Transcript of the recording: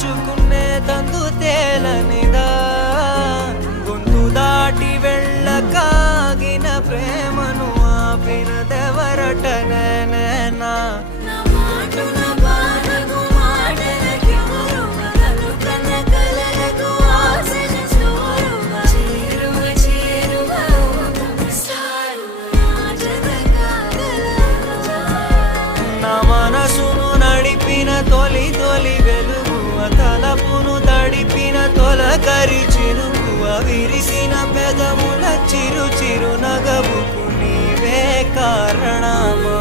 తలుచుకునే తందు తేలనిదా గొంతు దాటి వెళ్ళకాగిన ప్రేమను ఆపినదెవరటనేనా నా మనసును నడిపిన తొలి తొలి వెలుగు తలపును తడిపిన తొలకరి చిరుకువ విరిసిన పెదముల చిరు చిరు నగవుకు నీవే కారణమా.